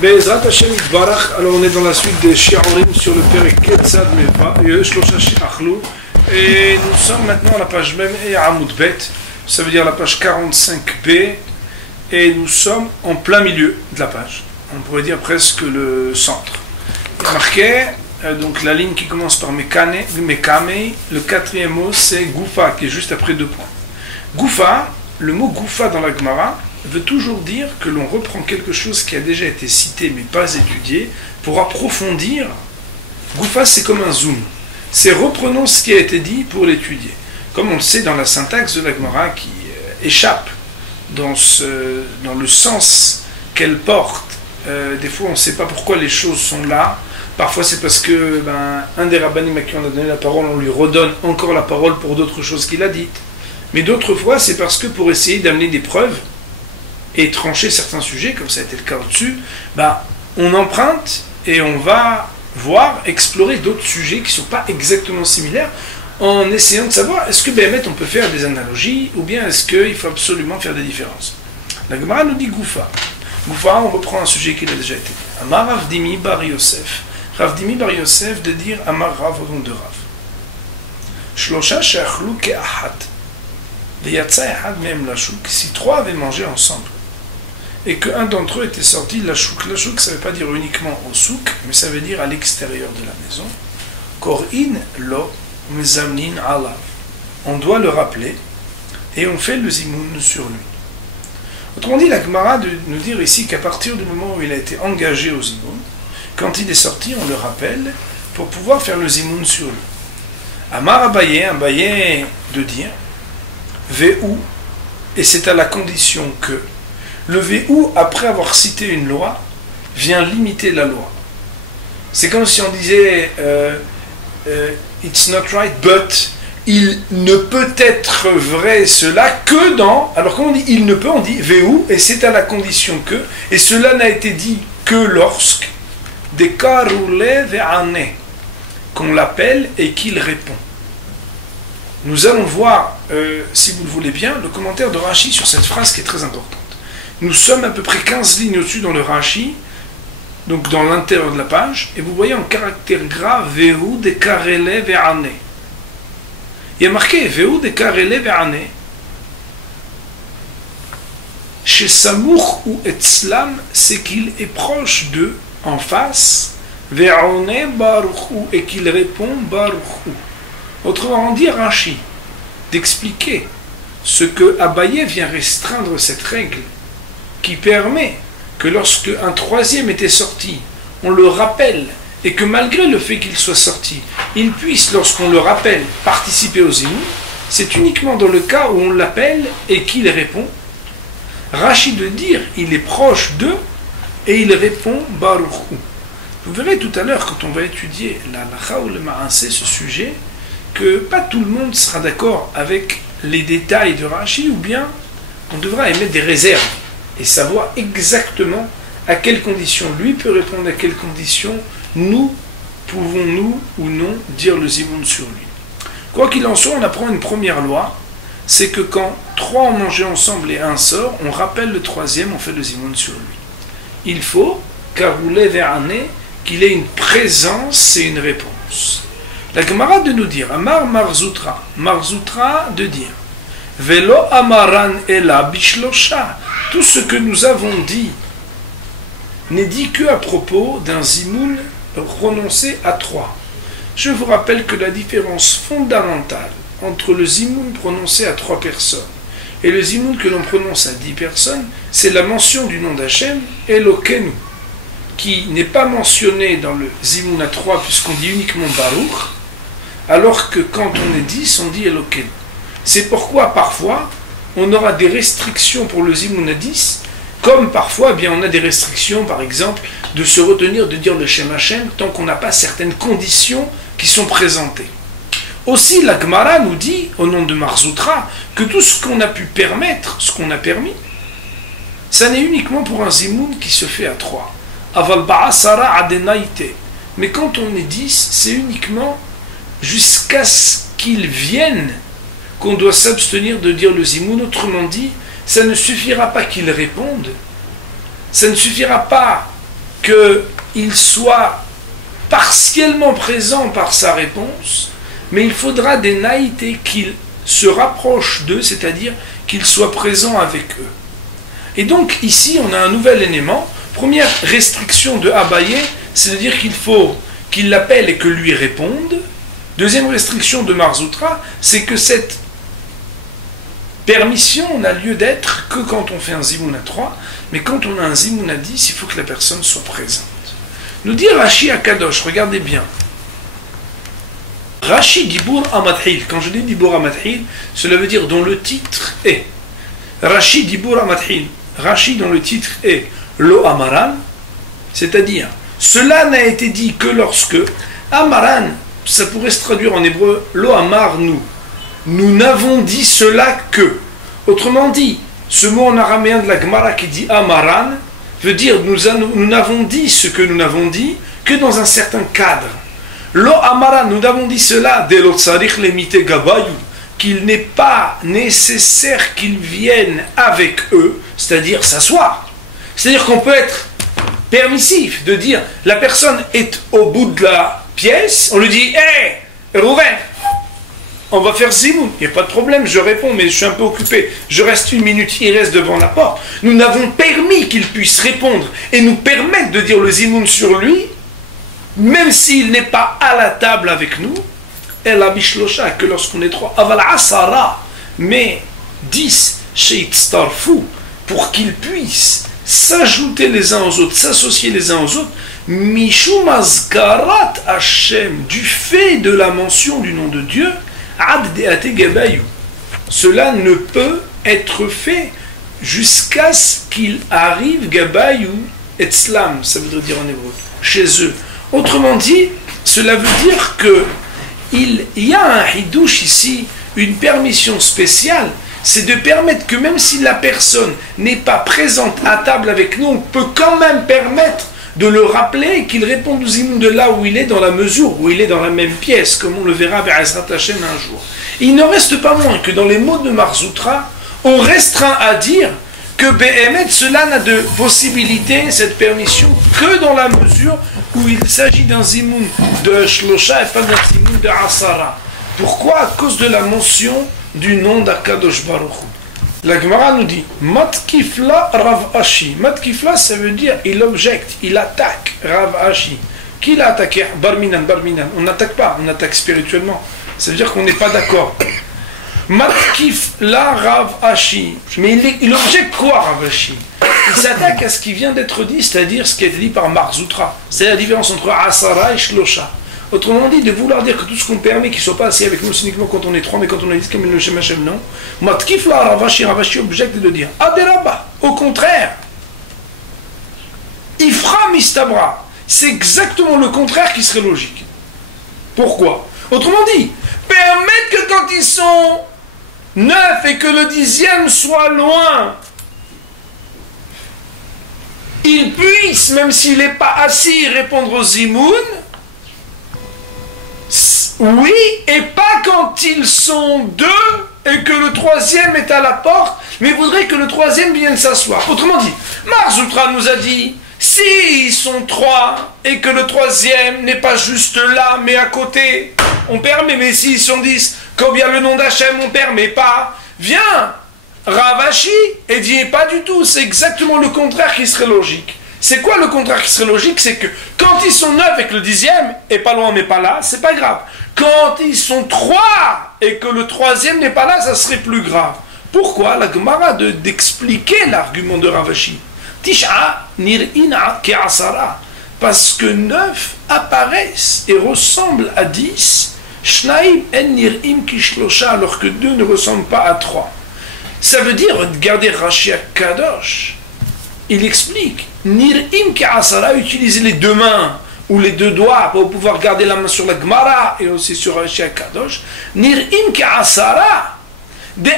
Be'ezrat Hashem Yitbarach. Alors on est dans la suite des Shi'orim sur le Perek Ketzad Meva Shlosha She'achlu, et nous sommes maintenant à la page même et à Amoud Bet, ça veut dire la page 45b, et nous sommes en plein milieu de la page, on pourrait dire presque le centre. Il y a marqué donc la ligne qui commence par Mekame, le quatrième mot c'est Goufa qui est juste après deux points. Goufa, le mot Goufa dans la Gemara veut toujours dire que l'on reprend quelque chose qui a déjà été cité mais pas étudié pour approfondir. Goufa, c'est comme un zoom. C'est reprenons ce qui a été dit pour l'étudier. Comme on le sait dans la syntaxe de la Gemara qui échappe dans le sens qu'elle porte. Des fois on ne sait pas pourquoi les choses sont là. Parfois c'est parce que un des rabbanim à qui on a donné la parole, on lui redonne encore la parole pour d'autres choses qu'il a dites. Mais d'autres fois c'est parce que pour essayer d'amener des preuves et trancher certains sujets, comme ça a été le cas au-dessus, on emprunte et on va voir, explorer d'autres sujets qui ne sont pas exactement similaires, en essayant de savoir est-ce que on peut faire des analogies, ou bien est-ce qu'il faut absolument faire des différences. La Gemara nous dit Goufa. Goufa, on reprend un sujet qui a déjà été dit. Amar Ravdimi bar Yosef. Ravdimi bar Yosef de dire Amar Rav au nom de Rav. Shlosha she'achlu ke'ahat. Veyatsa echad mehem lashuk. Si trois avaient mangé ensemble, et qu'un d'entre eux était sorti la chouk. La chouk, ça ne veut pas dire uniquement au souk, mais ça veut dire à l'extérieur de la maison. Kor'in lo mezamnin alav. On doit le rappeler, et on fait le zimoun sur lui. Autrement dit, la Gemara de nous dire ici qu'à partir du moment où il a été engagé au zimoun, quand il est sorti, on le rappelle, pour pouvoir faire le zimoun sur lui. Amar Abaye, Abaye de dire, Ve'ou, et c'est à la condition que le Ve'ou, après avoir cité une loi, vient limiter la loi. C'est comme si on disait it's not right, but il ne peut être vrai cela que dans. Alors quand on dit il ne peut, on dit Ve'ou, et c'est à la condition que, et cela n'a été dit que lorsque des karoule ve'ane, qu'on l'appelle et qu'il répond. Nous allons voir, si vous le voulez bien, le commentaire de Rashi sur cette phrase qui est très importante. Nous sommes à peu près 15 lignes au-dessus dans le Rashi, donc dans l'intérieur de la page, et vous voyez en caractère gras Vehu de Karele Ve'ane. Il y a marqué Vehu de Karele Ve'ane. Chez Samour ou Etzlam, c'est qu'il est proche d'eux, en face, Ve'ane Baruchu, et qu'il répond Baruchu. Autrement dit, Rashi, d'expliquer ce que Abaye vient restreindre cette règle, qui permet que lorsque un troisième était sorti, on le rappelle, et que malgré le fait qu'il soit sorti, il puisse, lorsqu'on le rappelle, participer aux zimoun, c'est uniquement dans le cas où on l'appelle et qu'il répond. Rashi de dire, il est proche d'eux, et il répond Baruchu. Vous verrez tout à l'heure, quand on va étudier la halakha ou le ma'aseh, ce sujet, que pas tout le monde sera d'accord avec les détails de Rashi, ou bien on devra émettre des réserves et savoir exactement à quelles conditions lui peut répondre, à quelles conditions nous pouvons-nous ou non dire le zimoun sur lui. Quoi qu'il en soit, on apprend une première loi, c'est que quand trois ont mangé ensemble et un sort, on rappelle le troisième, on fait le zimoun sur lui. Il faut, karoule ve'ane, qu'il ait une présence et une réponse. La Gemara de nous dire, Amar Marzoutra, Marzoutra de dire, Velo Amaran Ela Bishlosha, tout ce que nous avons dit n'est dit que à propos d'un zimoun prononcé à trois. Je vous rappelle que la différence fondamentale entre le zimoun prononcé à 3 personnes et le zimoun que l'on prononce à 10 personnes, c'est la mention du nom d'Hachem, Elokenu, qui n'est pas mentionné dans le zimoun à 3 puisqu'on dit uniquement Baruch, alors que quand on est 10, on dit Elokenu. C'est pourquoi parfois on aura des restrictions pour le zimoun à 10, comme parfois on a des restrictions, par exemple, de se retenir de dire le Shem Hashem tant qu'on n'a pas certaines conditions qui sont présentées. Aussi, la Gemara nous dit, au nom de Marzoutra, que tout ce qu'on a pu permettre, ce qu'on a permis, ça n'est uniquement pour un zimoun qui se fait à 3. Aval ba'asara adenaite. Mais quand on est 10, c'est uniquement jusqu'à ce qu'ils viennent qu'on doit s'abstenir de dire le zimoun. Autrement dit, ça ne suffira pas qu'ils répondent, ça ne suffira pas qu'il soit partiellement présent par sa réponse, mais il faudra des naïtés qu'il se rapproche d'eux, c'est-à-dire qu'il soit présent avec eux. Et donc ici on a un nouvel élément. Première restriction de Abaye, c'est de dire qu'il faut qu'il l'appelle et que lui réponde. Deuxième restriction de Marzoutra, c'est que cette permission n'a lieu d'être que quand on fait un zimoun à 3, mais quand on a un zimoun à 10, il faut que la personne soit présente. Nous dit Rashi à Kadosh, regardez bien. Rashi Dibour Amadhil, quand je dis Dibour Amadhil, cela veut dire dont le titre est. Rashi Dibour Amadhil, Rashi dont le titre est Lo Amaran, c'est-à-dire cela n'a été dit que lorsque Amaran, ça pourrait se traduire en hébreu Lo Amar nous. Nous n'avons dit cela que. Autrement dit, ce mot en araméen de la Gemara qui dit Amaran veut dire nous n'avons dit ce que nous n'avons dit que dans un certain cadre. Lo Amaran, nous n'avons dit cela de l'otsarich lemite gabayou, qu'il n'est pas nécessaire qu'ils viennent avec eux, c'est-à-dire s'asseoir. C'est-à-dire qu'on peut être permissif de dire la personne est au bout de la pièce, on lui dit hé, Rouven, on va faire zimoun, il n'y a pas de problème, je réponds, mais je suis un peu occupé, je reste 1 minute, il reste devant la porte. Nous n'avons permis qu'il puisse répondre et nous permettre de dire le zimoun sur lui, même s'il n'est pas à la table avec nous, el abishlosha, que lorsqu'on est 3, aval asara, mais 10, sheit starfou, pour qu'ils puissent s'ajouter les uns aux autres, s'associer les uns aux autres, mishum azkarat Hashem, du fait de la mention du nom de Dieu, ad deate gabayou. Cela ne peut être fait jusqu'à ce qu'il arrive gabayou etzlam, ça veut dire en hébreu, chez eux. Autrement dit, cela veut dire que il y a un hidouche ici, une permission spéciale, c'est de permettre que même si la personne n'est pas présente à table avec nous, on peut quand même permettre de le rappeler et qu'il réponde aux zimoun de là où il est, dans la mesure où il est dans la même pièce, comme on le verra vers Ezrat Hashem un jour. Il ne reste pas moins que dans les mots de Marzoutra, on restreint à dire que Behemet, cela n'a de possibilité, cette permission, que dans la mesure où il s'agit d'un zimoun de Shlosha et pas d'un zimoun de Asara. Pourquoi? À cause de la mention du nom d'Akadosh Baruch Hu. La Gemara nous dit Matkifla Rav Ashi. Matkifla, ça veut dire il objecte, il attaque Rav Ashi. Qui l'a attaqué? Barminan, Barminan. On n'attaque pas, on attaque spirituellement. Ça veut dire qu'on n'est pas d'accord. Matkifla Rav Ashi. Mais il objecte quoi, Rav Ashi? Il s'attaque à ce qui vient d'être dit, c'est-à-dire ce qui a été dit par Marzoutra. C'est la différence entre Asara et Shlosha. Autrement dit, de vouloir dire que tout ce qu'on permet qu'il ne soit pas assis avec nous, c'est uniquement quand on est 3, mais quand on est 10, comme le Shem Hashem, non. Matkifla Ravashi, Ravashi objecte de dire Aderaba, au contraire, Ifra Mistabra, c'est exactement le contraire qui serait logique. Pourquoi? Autrement dit, permettre que quand ils sont 9 et que le 10e soit loin, il puisse, même s'il n'est pas assis, répondre aux zimoun. Oui, et pas quand ils sont 2 et que le 3e est à la porte, mais voudrait que le 3e vienne s'asseoir. Autrement dit, Marzoutra nous a dit, s'ils sont 3 et que le 3e n'est pas juste là, mais à côté, on permet, mais s'ils sont 10, quand il y a le nom d'Hachem, on permet pas. Viens, Ravashi, et dit pas du tout, c'est exactement le contraire qui serait logique. C'est quoi le contraire qui serait logique? C'est que quand ils sont 9 et que le 10e est pas loin mais pas là, c'est pas grave. Quand ils sont 3 et que le 3e n'est pas là, ça serait plus grave. Pourquoi? La Gemara d'expliquer l'argument de Ravashi. Tisha nir'ina ke'asara. Parce que 9 apparaissent et ressemblent à 10. Shnaim en nir'im kishlosha, alors que 2 ne ressemblent pas à 3. Ça veut dire, regardez Rashi Kadosh. Il explique, Nir'im Ka'asara, utiliser les deux mains ou les deux doigts pour pouvoir garder la main sur la Gemara et aussi sur Rashi Kadosh. Nir'im Ka'asara, un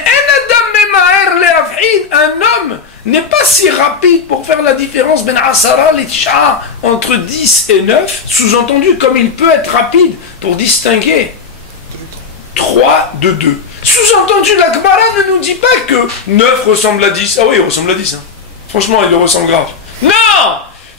homme n'est pas si rapide pour faire la différence ben Asara et Tisha entre 10 et 9, sous-entendu comme il peut être rapide pour distinguer 3 de 2. Sous-entendu, la Gemara ne nous dit pas que 9 ressemble à 10. Ah oui, il ressemble à 10. Hein. Franchement, il le ressemble grave. Non!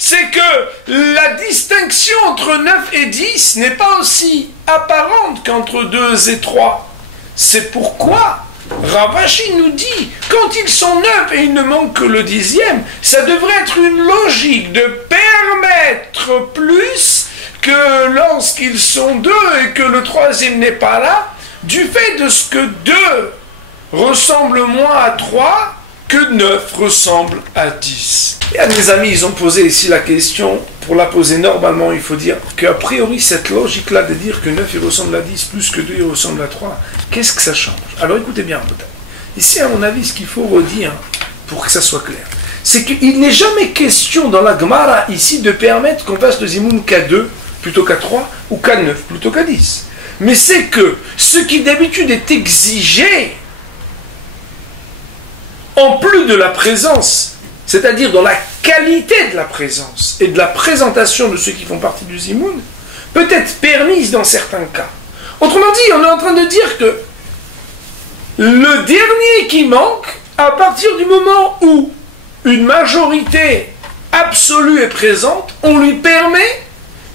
c'est que la distinction entre 9 et 10 n'est pas aussi apparente qu'entre 2 et 3. C'est pourquoi Rav Ashi nous dit, quand ils sont 9 et il ne manque que le 10e, ça devrait être une logique de permettre plus que lorsqu'ils sont 2 et que le 3e n'est pas là, du fait de ce que 2 ressemble moins à 3 que 9 ressemble à 10. Et à mes amis, ils ont posé ici la question, pour la poser normalement, il faut dire qu'a priori, cette logique-là de dire que 9 il ressemble à 10 plus que 2 il ressemble à 3, qu'est-ce que ça change? Alors écoutez bien, ici à mon avis, ce qu'il faut redire, pour que ça soit clair, c'est qu'il n'est jamais question dans la Gemara ici de permettre qu'on fasse le Zimoun qu'à 2 plutôt qu'à 3 ou qu'à 9 plutôt qu'à 10. Mais c'est que ce qui d'habitude est exigé, en plus de la présence, c'est-à-dire dans la qualité de la présence et de la présentation de ceux qui font partie du Zimoun, peut être permise dans certains cas. Autrement dit, on est en train de dire que le dernier qui manque, à partir du moment où une majorité absolue est présente, on lui permet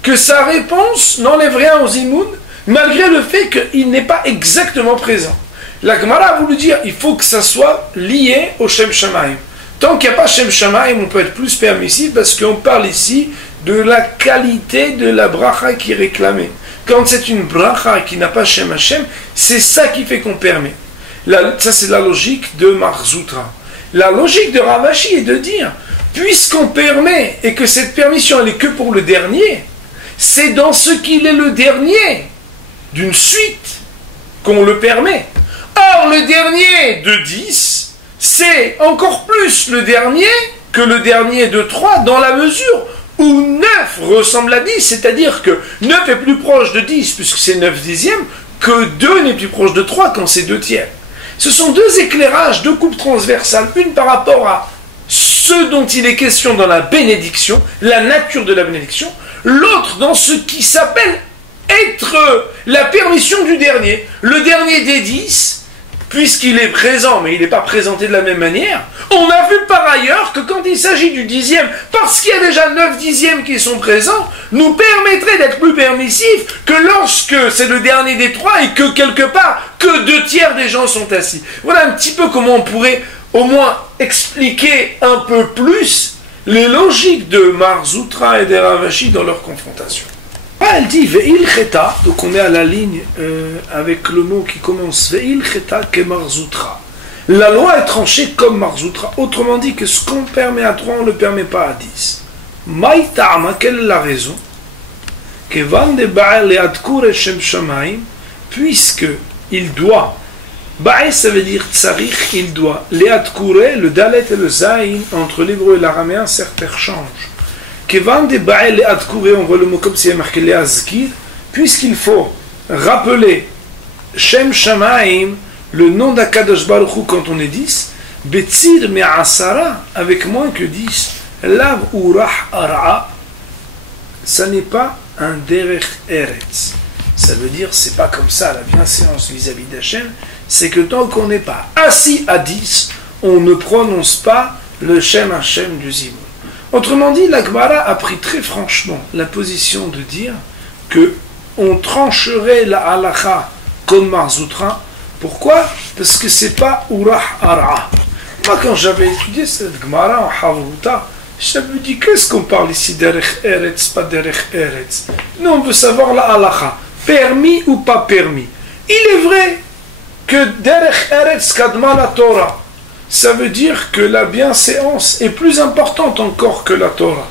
que sa réponse n'enlève rien au Zimoun, malgré le fait qu'il n'est pas exactement présent. La Gemara a voulu dire il faut que ça soit lié au Shem Shamaim. Tant qu'il n'y a pas Shem Shamaim, on peut être plus permissif parce qu'on parle ici de la qualité de la bracha qui est réclamée. Quand c'est une bracha qui n'a pas Shem Hashem, c'est ça qui fait qu'on permet. Ça c'est la logique de Marzoutra. La logique de Rav Ashi est de dire puisqu'on permet et que cette permission elle est que pour le dernier, c'est dans ce qu'il est le dernier d'une suite qu'on le permet. Or, le dernier de 10, c'est encore plus le dernier que le dernier de 3 dans la mesure où 9 ressemble à 10, c'est-à-dire que 9 est plus proche de 10 puisque c'est 9 dixièmes, que 2 n'est plus proche de 3 quand c'est 2 tiers. Ce sont deux éclairages, deux coupes transversales, une par rapport à ce dont il est question dans la bénédiction, la nature de la bénédiction, l'autre dans ce qui s'appelle être la permission du dernier. Le dernier des 10, puisqu'il est présent, mais il n'est pas présenté de la même manière, on a vu par ailleurs que quand il s'agit du 10e, parce qu'il y a déjà 9 dixièmes qui sont présents, nous permettrait d'être plus permissif que lorsque c'est le dernier des 3 et que quelque part, que 2 tiers des gens sont assis. Voilà un petit peu comment on pourrait au moins expliquer un peu plus les logiques de Marzoutra et de Rav Ashi dans leur confrontation. Elle dit Ve'il cheta, donc on est à la ligne avec le mot qui commence Ve'il cheta ke Marzoutra. La loi est tranchée comme Marzoutra. Autrement dit que ce qu'on permet à 3, on ne le permet pas à 10. Maïta'ama, quelle est la raison? Kevan de ba'al et adkur et shem shamaim, puisque il doit. Ba'al, ça veut dire tsarich, il doit. Les adkure, le dalet et le zayin, entre l'hébreu et l'araméen, certes changent. Kevan de ba'al et adkure, on voit le mot comme s'il y a marqué les azkir, puisqu'il faut rappeler shem shamaim, le nom d'Akadosh Baruch Hu quand on est 10, Betzir me'asara, avec moins que 10, Lav urah ara, ça n'est pas un derech eretz. Ça veut dire, c'est pas comme ça la bienséance vis-à-vis d'Hachem, c'est que tant qu'on n'est pas assis à 10, on ne prononce pas le Shem Hashem du Zimoun. Autrement dit, la Gemara a pris très franchement la position de dire que on trancherait la halacha comme Marzoutra. Pourquoi? Parce que c'est pas Urah Ara. Moi, quand j'avais étudié cette Gemara en Havruta, je me dis, qu'est-ce qu'on parle ici derech eretz, pas derech eretz? Nous, on veut savoir la halacha. Permis ou pas permis? Il est vrai que derech eretz kadma la Torah. Ça veut dire que la bienséance est plus importante encore que la Torah.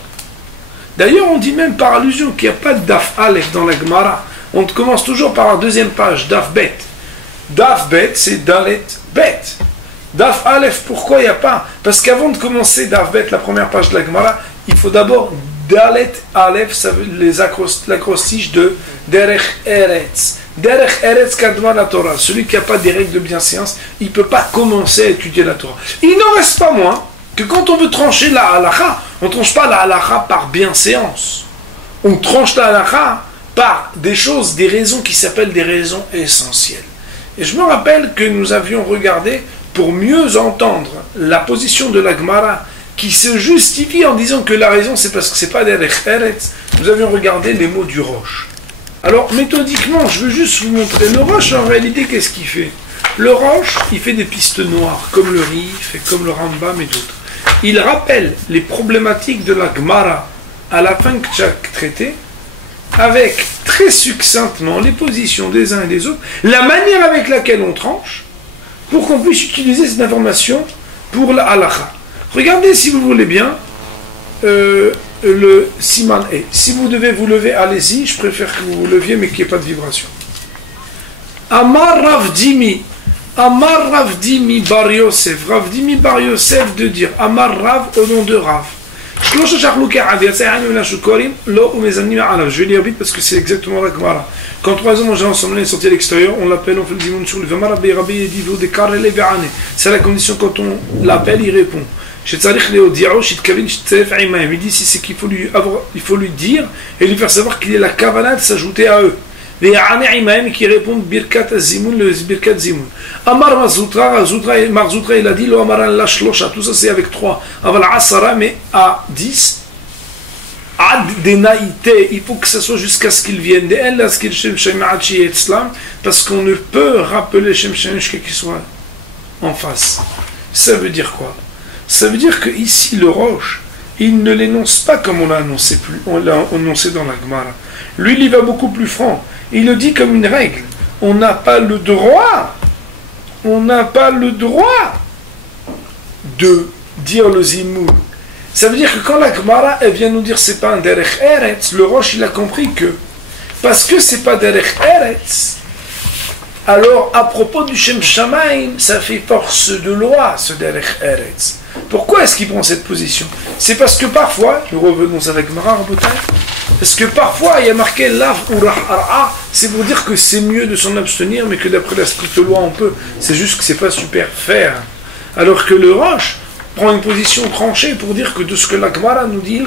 D'ailleurs, on dit même par allusion qu'il n'y a pas de Daf Aleph dans la Gemara. On commence toujours par la deuxième page, Daf Bet. Daf Bet, c'est Dalet Bet. Daf Aleph, pourquoi il n'y a pas? Parce qu'avant de commencer Daf Bet, la première page de la Gemara, il faut d'abord Dalet Aleph, ça veut l'acrostiche de Derech Eretz. Derech Eretz Kadma la Torah. Celui qui n'a pas des règles de bienséance, il ne peut pas commencer à étudier la Torah. Il n'en reste pas moins que quand on veut trancher la halakha, on ne tranche pas la halakha par bienséance. On tranche la halakha par des choses, des raisons qui s'appellent des raisons essentielles. Et je me rappelle que nous avions regardé, pour mieux entendre la position de la Gemara qui se justifie en disant que la raison c'est parce que c'est pas derech eretz. Nous avions regardé les mots du roche. Alors méthodiquement, je veux juste vous montrer le roche en réalité qu'est-ce qu'il fait. Le roche, il fait des pistes noires comme le Rif et comme le Rambam et d'autres. Il rappelle les problématiques de la Gemara à la fin de chaque traité, avec très succinctement les positions des uns et des autres, la manière avec laquelle on tranche, pour qu'on puisse utiliser cette information pour la halakha. Regardez si vous voulez bien le siman e. Si vous devez vous lever, allez-y, je préfère que vous vous leviez mais qu'il n'y ait pas de vibration. Amar Ravdimi. Amar Ravdimi Bar Yosef. Ravdimi Bar Yosef de dire Amar Rav au nom de Rav. Je vais lire vite parce que c'est exactement la Gemara. Quand 3 hommes mangent ensemble et sortis à l'extérieur, on l'appelle, on fait le dimon sur le Vamar Rabbi dit c'est la condition quand on l'appelle, il répond. Il dit si c'est qu'il faut lui dire et lui faire savoir qu'il est la kavana de s'ajouter à eux. Qui répondent Birkat Zimun, le Birkat Zimun. Amar Marzoutra, il a dit Lo Amaran la Shlosha, tout ça c'est avec 3. Aval Asara, mais à 10. Ad Denaïté, il faut que ça soit jusqu'à ce qu'ils viennent. De elle, ce qu'il Shem Shem Achi et Islam, parce qu'on ne peut rappeler Shem Shem jusqu'à qu'il soit en face. Ça veut dire quoi? Ça veut dire que ici le roche, il ne l'énonce pas comme on l'a annoncé dans la Gemara. Lui, il y va beaucoup plus franc. Il le dit comme une règle. On n'a pas le droit de dire le zimoun. Ça veut dire que quand la Gemara elle vient nous dire c'est pas un derech eretz, le roche il a compris que parce que c'est pas derech eretz, alors à propos du Shem Shamaim, ça fait force de loi ce derech eretz. Pourquoi est-ce qu'il prend cette position? C'est parce que parfois, nous revenons avec Gemara Rabotai, parce que parfois il y a marqué lav ou rahara, c'est pour dire que c'est mieux de s'en abstenir, mais que d'après la stricte loi on peut. C'est juste que c'est pas super faire. Alors que le roche prend une position tranchée pour dire que de ce que la Gemara nous dit,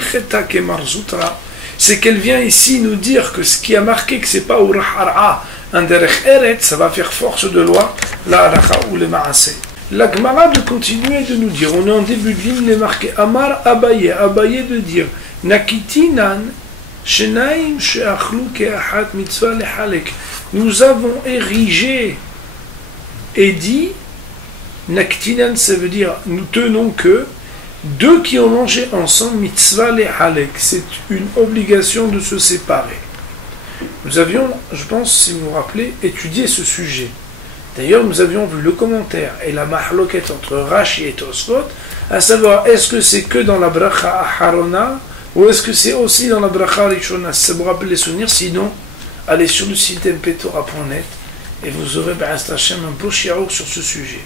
c'est qu'elle vient ici nous dire que ce qui a marqué que c'est pas ou rahara, un derech eret, ça va faire force de loi, la halacha ou le maaseh. La Gemara de continuer de nous dire, on est en début de ligne, il est marqué Amar Abaye, Abaye de dire Nakitinan Shenaim Sheachlu Keachat Mitzvah Lehalek. Nous avons érigé et dit Nakitinan, ça veut dire nous tenons que deux qui ont mangé ensemble Mitzvah Lehalek. C'est une obligation de se séparer. Nous avions, je pense, si vous vous rappelez, étudié ce sujet. D'ailleurs, nous avions vu le commentaire et la mahloket entre Rashi et Tosfot, à savoir, est-ce que c'est que dans la bracha Aharona, ou est-ce que c'est aussi dans la bracha Rishona? Ça vous rappelle les souvenirs, sinon, allez sur le site mptora.net et vous aurez, un beau shiaour sur ce sujet.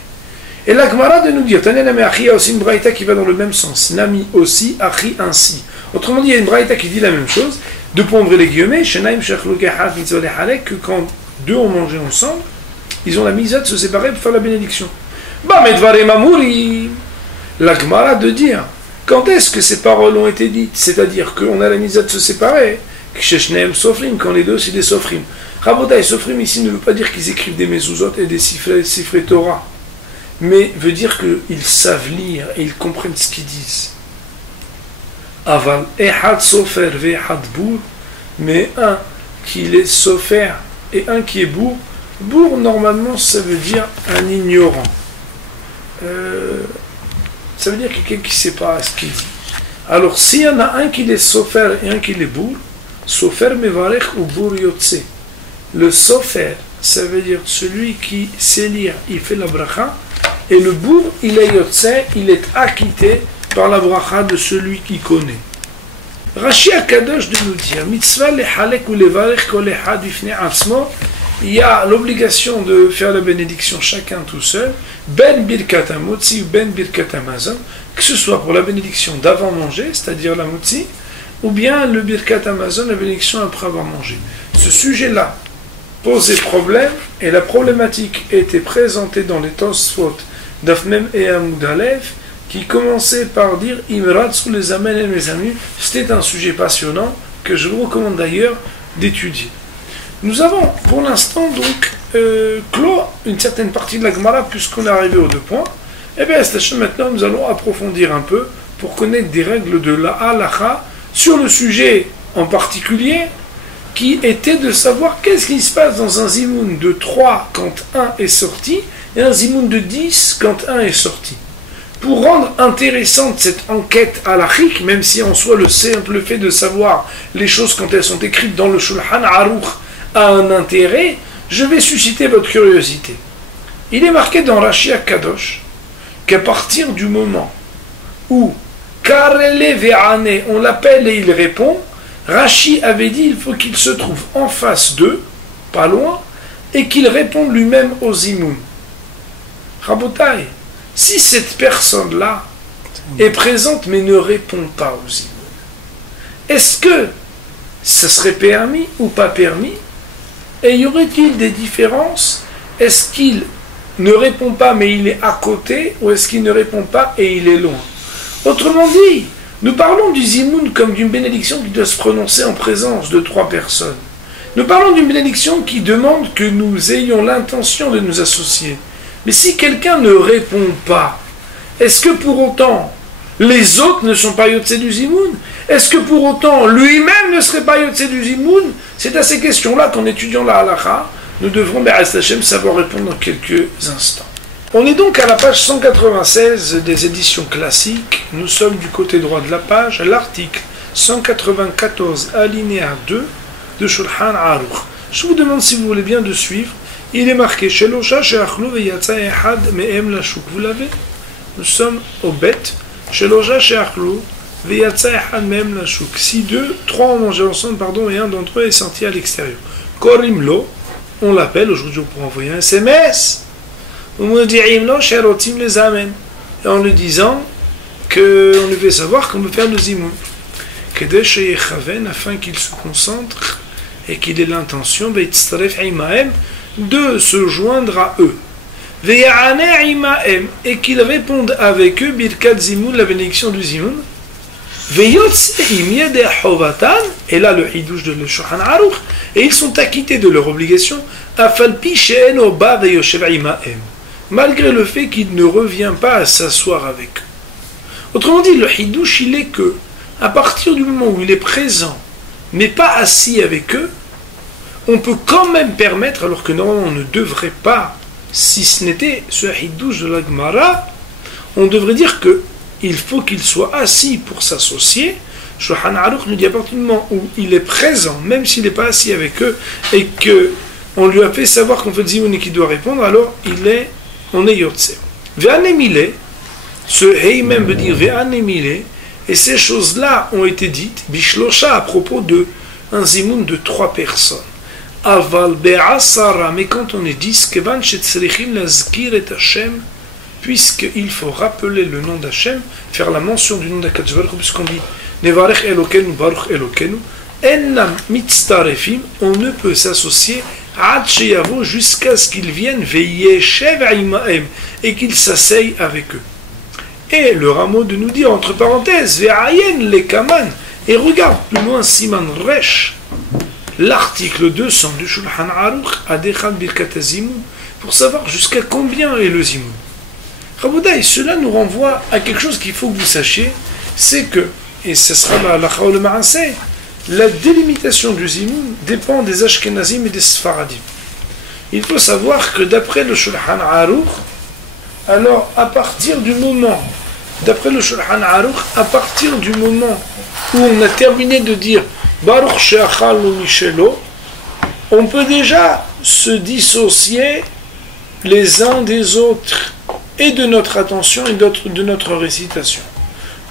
Et la Gemara de nous dire, Tane Nami Achi, il y a aussi une braïta qui va dans le même sens. Nami aussi, Achi ainsi. Autrement dit, il y a une braïta qui dit la même chose, de pondre les guillemets, Shenaim Shechlu Kehat Mitzvah Lehalek, que quand deux ont mangé ensemble, ils ont la misa de se séparer pour faire la bénédiction. Bah, mais Dvaré Mamouri, la Gemara de dire, quand est-ce que ces paroles ont été dites? C'est-à-dire qu'on a la misa de se séparer, quand les deux c'est des sofrim. Rabotai, sofrim ici ne veut pas dire qu'ils écrivent des mezuzot et des sifrei Torah, mais veut dire qu'ils savent lire et ils comprennent ce qu'ils disent. Aval, ehad sofer ve ehad bour, mais un qui est sofer et un qui est bour. Bourg, normalement, ça veut dire un ignorant. Ça veut dire quelqu'un qui ne sait pas ce qu'il dit. Alors, s'il y en a un qui est sofer et un qui est bourg, sofer mevarech ou bourg yotse. Le sofer, ça veut dire celui qui sait lire, il fait la bracha, et le bourg, il est yotse, il est acquitté par la bracha de celui qui connaît. Rashi Akadosh de nous dire, mitzvah lehalek ou levarech kol echad bifnei atzmo. Il y a l'obligation de faire la bénédiction chacun tout seul, ben birkat hamotzi ou ben birkat hamazon, que ce soit pour la bénédiction d'avant manger, c'est-à-dire la motzi, ou bien le birkat hamazon, la bénédiction après avoir mangé. Ce sujet-là posait problème, et la problématique était présentée dans les Tosfot d'Afmem et Amoud Aleph, qui commençait par dire Imrat sous les amens et mes amis. C'était un sujet passionnant que je vous recommande d'ailleurs d'étudier. Nous avons pour l'instant donc clos une certaine partie de la Gemara puisqu'on est arrivé aux 2 points. Et bien maintenant nous allons approfondir un peu pour connaître des règles de la halacha sur le sujet en particulier, qui était de savoir qu'est-ce qui se passe dans un zimoun de 3 quand un est sorti, et un zimoun de 10 quand un est sorti. Pour rendre intéressante cette enquête halachique, même si en soi le simple fait de savoir les choses quand elles sont écrites dans le Shulchan Aruch a un intérêt, je vais susciter votre curiosité. Il est marqué dans Rashi Kadosh qu'à partir du moment où Karele Ve'ane, on l'appelle et il répond, Rashi avait dit il faut qu'il se trouve en face d'eux, pas loin, et qu'il réponde lui-même aux zimoun. Rabotai, si cette personne-là est présente mais ne répond pas aux zimoun, est-ce que ce serait permis ou pas permis? Et y aurait-il des différences? Est-ce qu'il ne répond pas mais il est à côté, ou est-ce qu'il ne répond pas et il est loin? Autrement dit, nous parlons du zimoun comme d'une bénédiction qui doit se prononcer en présence de 3 personnes. Nous parlons d'une bénédiction qui demande que nous ayons l'intention de nous associer. Mais si quelqu'un ne répond pas, est-ce que pour autant les autres ne sont pas yotse du zimoun? Est-ce que pour autant lui-même ne serait pas yotse du zimoun? C'est à ces questions-là qu'en étudiant la halacha, nous devrons, Be'ez Hashem, savoir répondre dans quelques instants. On est donc à la page 196 des éditions classiques. Nous sommes du côté droit de la page, à l'article 194, alinéa 2 de Shulchan Aruch. Je vous demande si vous voulez bien de suivre. Il est marqué Shelosha she'achlu ve'yatsa echad me'em lashuk. Vous l'avez? Nous sommes au bet. Shelosha she'achlu ve'yatsa echad me'em lashuk. Si 3 ont mangé ensemble, et un d'entre eux est sorti à l'extérieur. Korim lo, on l'appelle aujourd'hui pour envoyer un SMS. Et en lui disant qu'on lui fait savoir qu'on veut faire le zimoun. Afin qu'il se concentre et qu'il ait l'intention de se joindre à eux. Et qu'il réponde avec eux birkat zimoun, la bénédiction du zimoun. Et là le hidouche de le Shulchan Aruch, et ils sont acquittés de leur obligation malgré le fait qu'il ne revient pas à s'asseoir avec eux. Autrement dit, le hidouche, il est que, à partir du moment où il est présent, mais pas assis avec eux, on peut quand même permettre, alors que normalement on ne devrait pas, si ce n'était ce hidouche de la Gemara, on devrait dire que il faut qu'il soit assis pour s'associer. Shulchan Aruch nous dit à partir du moment où il est présent, même s'il n'est pas assis avec eux, et qu'on lui a fait savoir qu'on fait le zimoun et qu'il doit répondre, alors on est yotse. Ve'anemile, ce hey même veut dire ve'anemile, et ces choses-là ont été dites, bishlosha, à propos de un zimoun de 3 personnes. Aval be'asara, mais quand on est 10, kevan shetzrichim lazkir et Hashem, puisqu'il faut rappeler le nom d'Hachem, faire la mention du nom d'Akadosh Baruch Hu, puisqu'on dit Nevarech Elokenu, Baruch Elokenu, Ennam mitztarefim, on ne peut s'associer Ad sheyavo, jusqu'à ce qu'ils viennent Veyeshev imahem, et qu'ils s'asseyent avec eux. Et le rameau de nous dire, entre parenthèses, Ve'ayen lekaman, et regarde plus loin Siman Resh, l'article 200 du Shulchan Aruch, Adechad Birkat HaZimoun, pour savoir jusqu'à combien est le zimoun. Raboudai, cela nous renvoie à quelque chose qu'il faut que vous sachiez, c'est que, et ce sera la Chaol Ma'aseh, la délimitation du zimoun dépend des Ashkenazim et des Sfaradim. Il faut savoir que d'après le Shulchan Aruch, alors à partir du moment, d'après le Shulchan Aruch, à partir du moment où on a terminé de dire Baruch She'achal Mishelo, on peut déjà se dissocier les uns des autres et de notre attention et de notre récitation.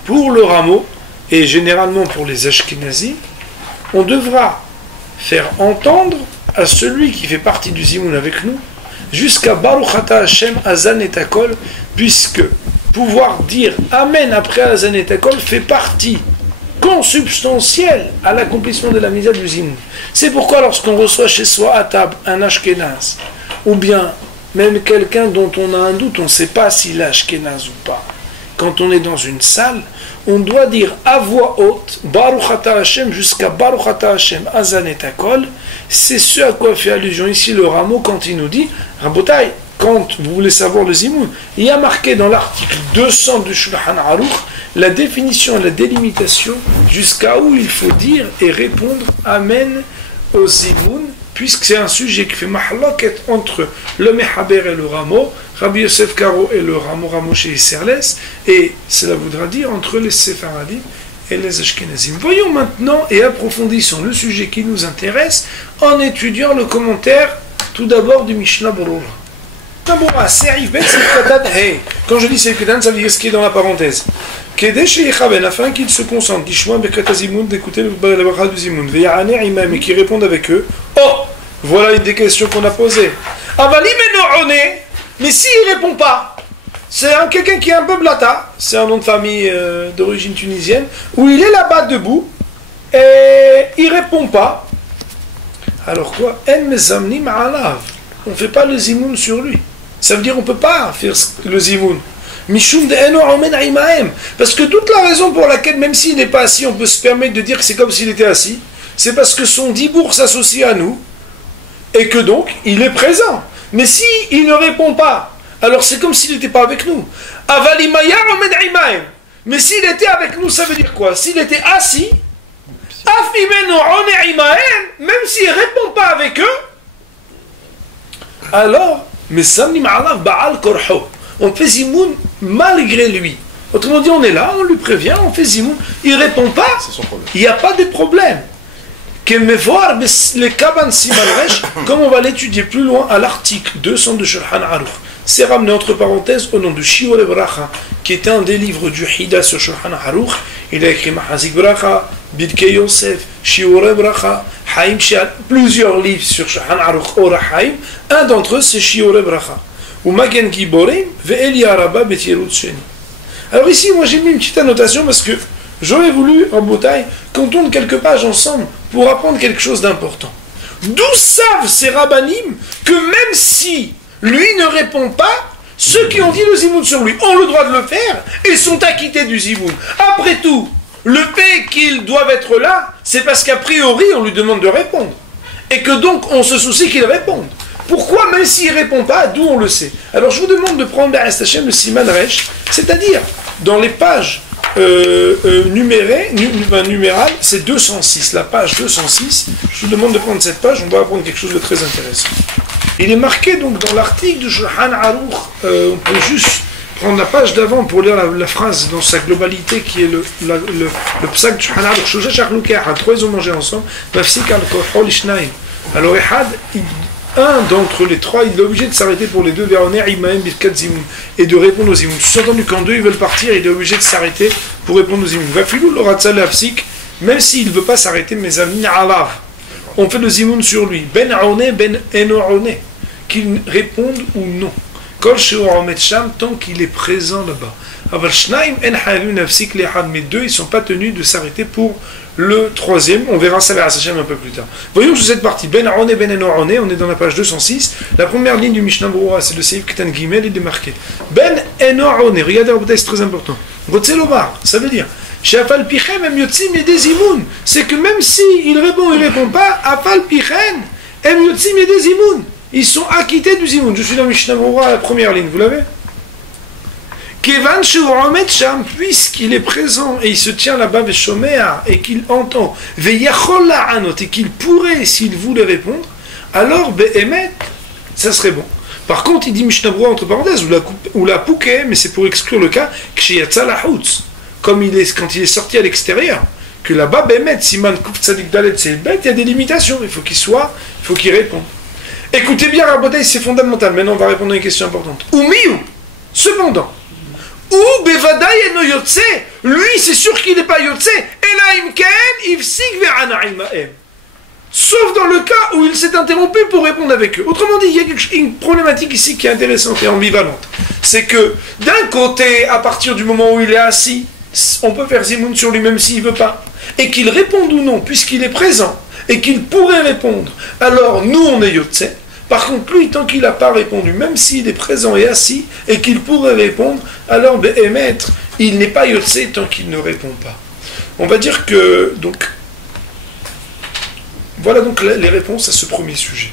Pour le rameau, et généralement pour les Ashkenazim, on devra faire entendre à celui qui fait partie du zimoun avec nous, jusqu'à Baruch Ata Hashem Azan et Akol, puisque pouvoir dire Amen après Azan et Akol fait partie consubstantielle à l'accomplissement de la misère du zimoun. C'est pourquoi lorsqu'on reçoit chez soi à table un Ashkenaz, ou bien même quelqu'un dont on a un doute, on ne sait pas s'il est Ashkenaz ou pas, quand on est dans une salle, on doit dire à voix haute Baruch Ata Hashem jusqu'à Baruch Ata Hashem Azan et Akol. C'est ce à quoi fait allusion ici le rameau quand il nous dit Rabotai, quand vous voulez savoir le zimoun, il y a marqué dans l'article 200 du Shulchan Aruch, la définition et la délimitation jusqu'à où il faut dire et répondre Amen au Zimoun, puisque c'est un sujet qui fait mahloket entre le Mehaber et le Rameau, Rabbi Yosef Karo et le Rameau chez Isserles, et cela voudra dire entre les Séfaradim et les Ashkenazim. Voyons maintenant et approfondissons le sujet qui nous intéresse en étudiant le commentaire tout d'abord du Mishnah Berurah. Quand je dis Seif Ketan, ça veut dire ce qui est dans la parenthèse. Afin qu'ils se concentrent, d'écouter le bracha du Zimoun, et qu'ils répondent avec eux. Oh, voilà une des questions qu'on a posées. Mais s'il ne répond pas, c'est quelqu'un qui est un peu blata, c'est un nom de famille d'origine tunisienne, où il est là-bas debout, et il ne répond pas. Alors quoi? On ne fait pas le Zimoun sur lui. Ça veut dire qu'on ne peut pas faire le Zimoun. Parce que toute la raison pour laquelle, même s'il n'est pas assis, on peut se permettre de dire que c'est comme s'il était assis, c'est parce que son dibour s'associe à nous, et que donc, il est présent. Mais s'il ne répond pas, alors c'est comme s'il n'était pas avec nous. Mais s'il était avec nous, ça veut dire quoi? S'il était assis, même s'il ne répond pas avec eux, alors, on fait Zimoun malgré lui. Autrement dit, on est là, on lui prévient, on fait Zimoun. Il ne répond pas, il n'y a pas de problème. Comme on va l'étudier plus loin à l'article 200 de Shulchan Aruch. C'est ramené entre parenthèses au nom de Shiur Bracha, qui est un des livres du Hida sur Shulchan Aruch. Il a écrit Mahazik Bracha, Bidkei Yosef, Shiur Bracha, Haim Shial, plusieurs livres sur Shulchan Aruch Ora Haim. Un d'entre eux, c'est Shiur Bracha. Ou Magen Giborim, Ve'eli Araba Betirut Sheni. Alors ici, moi j'ai mis une petite annotation parce que j'aurais voulu, en bouteille, qu'on tourne quelques pages ensemble pour apprendre quelque chose d'important. D'où savent ces rabbanim que même si lui ne répond pas, ceux qui ont dit le Zimoun sur lui ont le droit de le faire et sont acquittés du Zimoun. Après tout, le fait qu'ils doivent être là, c'est parce qu'a priori on lui demande de répondre. Et que donc on se soucie qu'il réponde. Pourquoi, même s'il ne répond pas, d'où on le sait? Alors je vous demande de prendre le Siman Resh, c'est-à-dire dans les pages numérales, c'est 206, la page 206. Je vous demande de prendre cette page, on va apprendre quelque chose de très intéressant. Il est marqué donc dans l'article de Shulchan Aruch, on peut juste prendre la page d'avant pour lire la phrase dans sa globalité qui est le psak de Shulchan Aruch. Trois ils ont mangé ensemble. Alors un d'entre les trois, il est obligé de s'arrêter pour les deux et de répondre aux Zimoun. Sous-entendu, quand deux ils veulent partir, il est obligé de s'arrêter pour répondre aux Zimoun. Même s'il ne veut pas s'arrêter, mes amis, on fait le Zimoun sur lui. Ben aoné, ben eno'oné. Qu'il réponde ou non. Tant qu'il est présent là-bas. Mais deux, ils ne sont pas tenus de s'arrêter pour le troisième. On verra ça vers Hashem un peu plus tard. Voyons sur cette partie. Ben aoné, ben eno'oné. On est dans la page 206. La première ligne du Mishnah Berurah, c'est le Seif Ketan Gimel, il est marqué. Ben eno'oné. Regardez la bouteille, c'est très important. Rotzelomar, ça veut dire. C'est que même s'il répond ou il ne répond pas, ils sont acquittés du Zimoun. Je suis dans Mishnah Berurah à la première ligne, vous l'avez? Puisqu'il est présent et il se tient là-bas et qu'il entend et qu'il pourrait, s'il voulait répondre, alors ça serait bon. Par contre, il dit Mishnah Berurah entre parenthèses, ou la pouké, mais c'est pour exclure le cas, comme quand il est sorti à l'extérieur, que là-bas, Siman Kuf Tzadik Dalet, c'est le bête, il y a des limitations, il faut qu'il réponde. Écoutez bien, Rabotai, c'est fondamental. Maintenant, on va répondre à une question importante. Cependant, ou Bevadaï eno yotse, lui, c'est sûr qu'il n'est pas yotse, Elaim Ken, Ivsik Ve'anaim. Sauf dans le cas où il s'est interrompu pour répondre avec eux. Autrement dit, il y a une problématique ici qui est intéressante et ambivalente. C'est que, d'un côté, à partir du moment où il est assis, on peut faire Zimoun sur lui même s'il ne veut pas. Et qu'il réponde ou non, puisqu'il est présent, et qu'il pourrait répondre. Alors, nous, on est Yotse. Par contre, lui, tant qu'il n'a pas répondu, même s'il est présent et assis, et qu'il pourrait répondre, alors, émettre, il n'est pas Yotse tant qu'il ne répond pas. On va dire que, donc, voilà donc les réponses à ce premier sujet.